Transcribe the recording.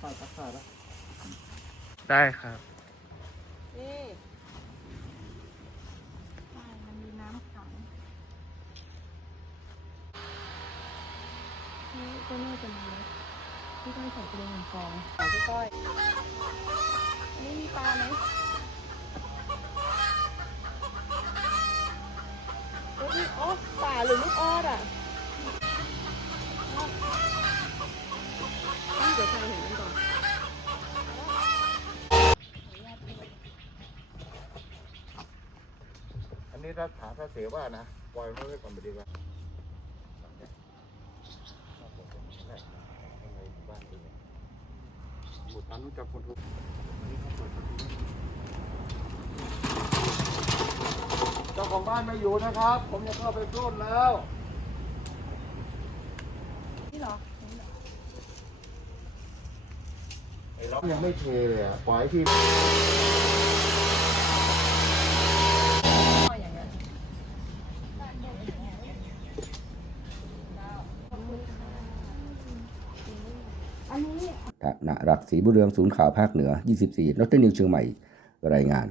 ขาดตะขาดแล้วได้ครับ นี่ใช่มันมีน้ำขังนี่ก็น่าจะมีนะพี่ก้อยใส่กระเด็นหนึ่งฟองของพี่ก้อยอันนี้มีปลาไหมโอ้ยอ๋อป่าหรือลูกออดอะต้องเดี๋ยวใครเห็นมันก่อน อั นนี้ถ้าถามถ้าเสียว่านะปล่อยมันไว้ก่อนไปดีกว่าหมดตันกับคนทุกเจ้าของบ้านไม่อยู่นะครับ ผมจะเข้าไปปล้นแล้วนี่เหรอยังไม่เทเลยอะปล่อยที่ อย่างเงี้ย ณรักศรีบุญเรืองศูนย์ข่าวภาคเหนือ 24นอตเทอร์นิวเชียงใหม่ รายงาน